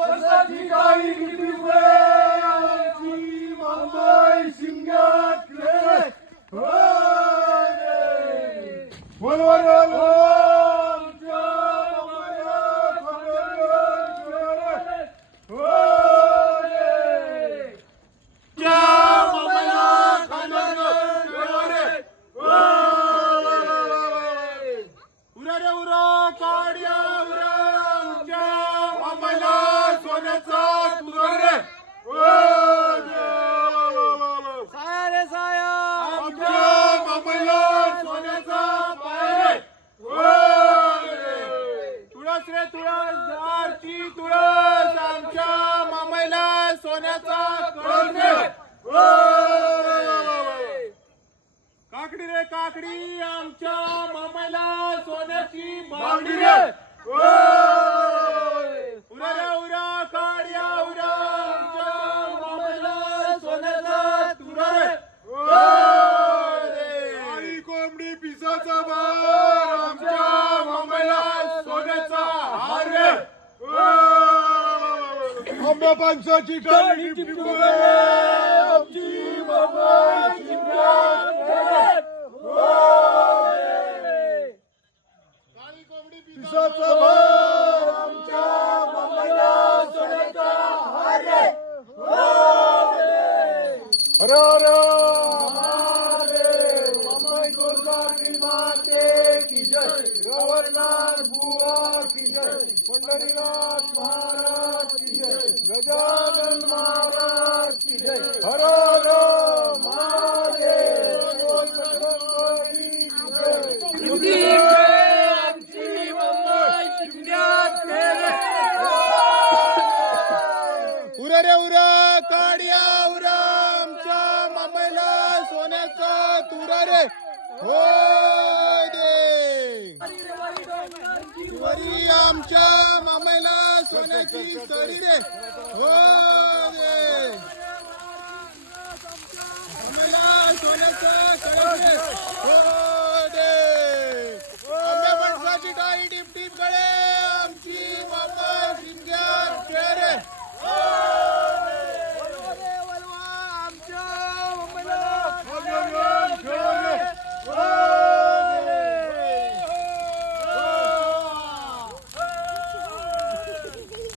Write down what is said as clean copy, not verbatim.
फणसाची डाळी किती फुले आमची मुंबई शिमग्यात रे बोल बोल आमच्या मुंबईला काकडी रे काकडी आमच्या मामाला सोन्याची बांगडी रे उरा रे उरा काड्या उरा आमच्या मामाला सोन्याचा तुरा रे आणि कोंबडी पिसाचा बार आमच्या मामाला सोन्याचा हार रे आंब्या पानसाची डाळी किती फुले आमची मुंबई शिमग्यात पिसाचा भार आमच्या मुंबईला सोन्याचा हार रे हर हर महादेव मुंबई गोरगावची माते की जय गव्हर्नर बुवा की जय पंढरीनाथ महाराज की जय गजानन महाराज की जय हर हर महादेव की जय उरा रे उरा काड्या उरा आमच्या मुंबईला सोन्याचा तुरा रे हो दे वरी आमच्या मुंबईला सोन्याची तळी रे हो दे मुंबईला सोन्याचा